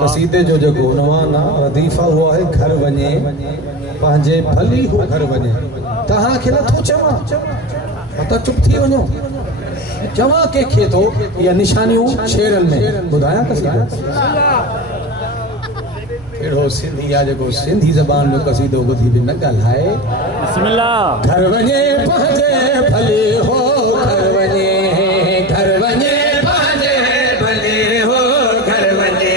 कसीदे जो जो नवाना वजीफा हुआ है घर वने पंहिंजे भली हो घर वने तहां खे नथो चवां त चुप थी वञो चवां कंहिंखे थो या निशानियूं शेरनि में ॿुधायां कसीदो अहिड़ो सिंधी आहे जेको सिंधी ज़बान जो कसीदो ॿुधी बि न ॻाल्हाए। बिस्मिल्लाह। घर वञे पंहिंजे भली हो घर वञे पंहिंजे भली हो घर वञे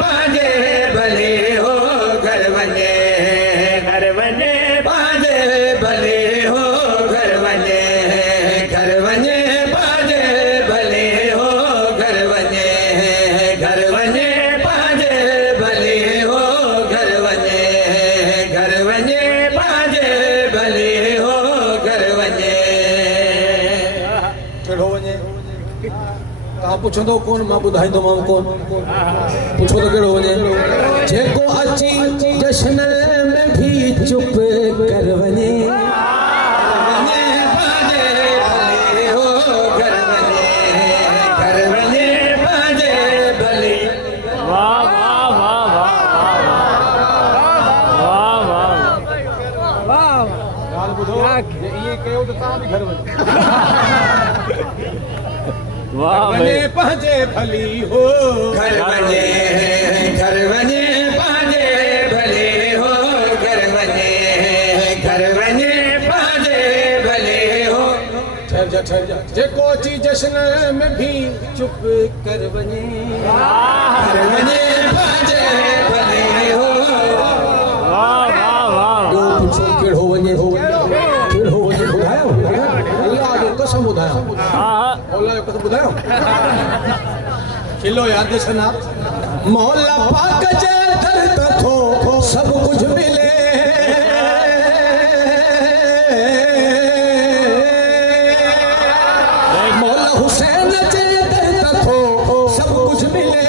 पंहिंजे भली हो घर वञे पंहिंजे भली हो घर वञे पंहिंजे भली हो घर वञे पंहिंजे भली हो घर वञे पंहिंजे भली हो घर वञे। कहिड़ो वञे तव्हां पुछंदो कोन मां ॿुधाईंदोमांव कोन पुछो त कहिड़ो वञे जेको अची जश्न में भी चुप कर वञे पंहिंजे भली हो घर वञे पंहिंजे भली हो घर वञे पंहिंजे भली हो। ठहर जा जेको अची जश्न में भी चुप कर वञे घर वञे पंहिंजे भली हो। पुछो कहिड़ो वञे ॿुधायो अल्लाह जो कसम ॿुधायो मौला जो कसम ॿुधायो खिलो याद सना मौला पाक जे दर ते थो सब कुछ मिले मौला हुसैन जे दर ते थो सब कुछ मिले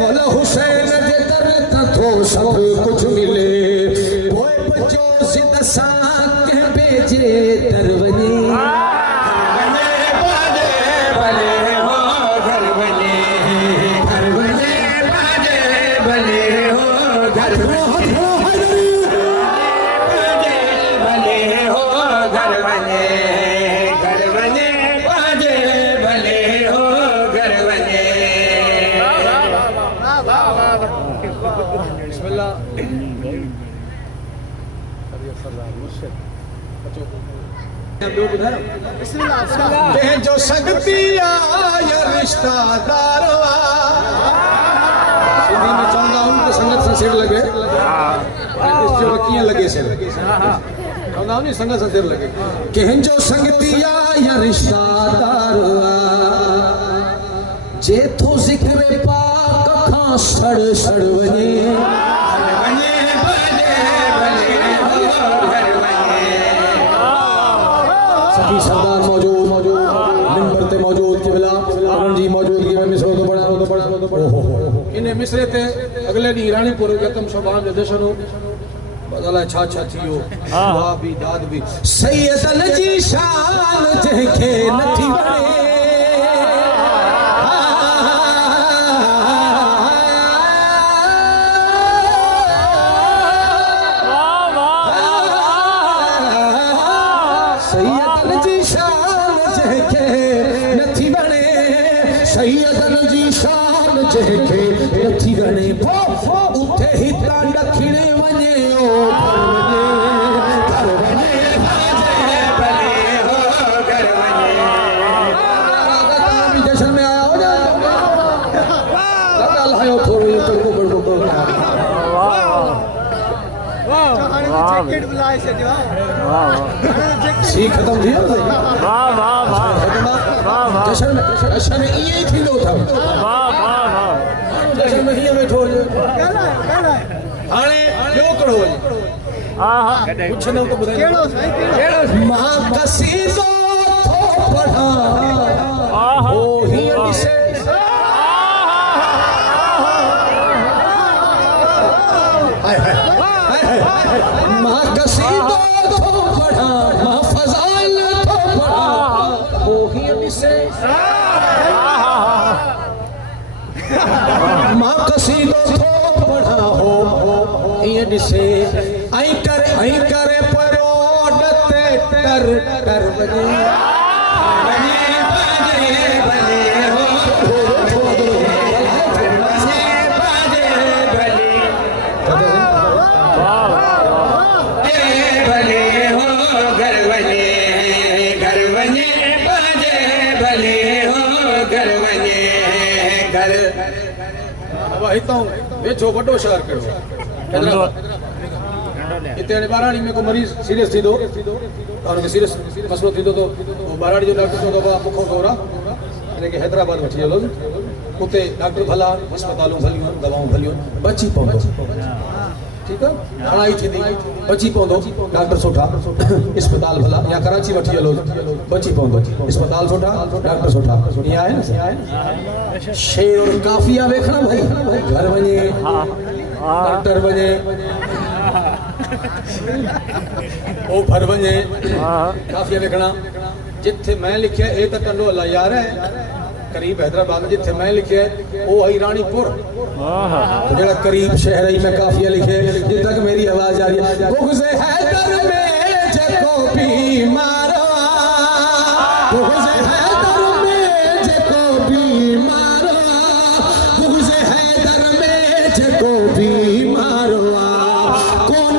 मौला हुसैन जे दर ते थो सब कुछ मिले पोइ बचो सिद सां के बेजे दर वञे जो संगती या रिश्तेदार सिंधी में चवंदा आहिनि त संगत सां सिर लॻे ॾिसजो कीअं लॻे सिर चवंदा आहिनि संगत सां सिर लॻे कंहिंजो संगती या रिश्तेदार जे थो ज़िक्र पाक खां सड़ वञे सभी सरदार मौजूद मिंबर ते मौजूद किबला उन्हनि जी मौजूदगी में मिसरो तो पढ़ा इन मिसरे ते अगले ॾींहुं राणीपुर यकम शबान जो जश्न हो अलाए छा थियो दुआ बि दाद बि सैयदन जी शान जंहिंखे नथी वणे सैयदन जी शान जंहिंखे नथी वणे उथे ही ॾखिण वञे घर वञे जश्न में आया हो ॻाल्हायो थोरो सी ख़तम थी वियो जश्न में ईअं ई थींदो अथव जश्न में हीअं वेठो हुजे हाणे ॿियो कहिड़ो वञे पुछंदव त ॿुधाईंदव मां कसीदो थो पढ़ां ओ हीअं ॾिसे मिसे आई करे परोडते टर टर बजे वेझो वॾो शहर कहिड़ो हिते हाणे ॿाराड़ी में को मरीज़ सीरियस थींदो हुनखे सीरियस मसइलो थींदो त ॿाराड़ी जो डॉक्टर चवंदो आहे बुखो थो रहा हिनखे हैदराबाद वठी हलो उते डॉक्टर भला अस्पतालूं भलियूं आहिनि दवाऊं भलियूं आहिनि बची पवंदो ठीकु आहे लड़ाई थींदी बची पवंदो डॉक्टर सुठा अस्पताल भला या कराची वठी हलो बची पवंदो अस्पताल सुठा डॉक्टर सुठा ईअं आहे न शेर और काफ़िया वेखणा भाई घर वञे डॉक्टर वञे ओ भर वञे काफ़िया वेखणा जिथे मैं लिखिया ए त कंडो अला यार करीब हैदराबाद में जिथे मैं लिखे वो आई रानीपुर जरा करीब शहर ही में काफिया लिखे जिस तक मेरी आवाज आ रही है बुग़्ज़े हैदर में जको बीमारा बुग़्ज़े हैदर में जको बीमारा बुग़्ज़े हैदर में जको बीमारा कौन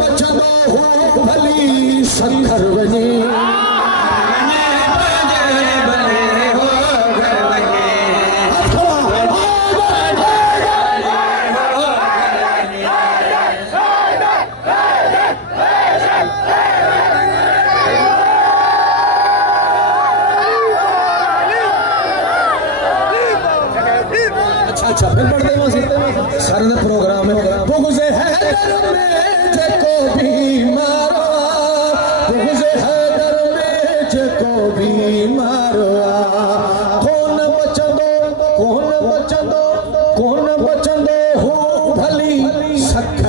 बचंदो हो भली सखर वने अच्छा फिर पढ़ते हैं सरद प्रोग्राम है बुग़्ज़े हैदर में जको बीमारा बुग़्ज़े हैदर में जको बीमारा कौन बचंदो हो भली सख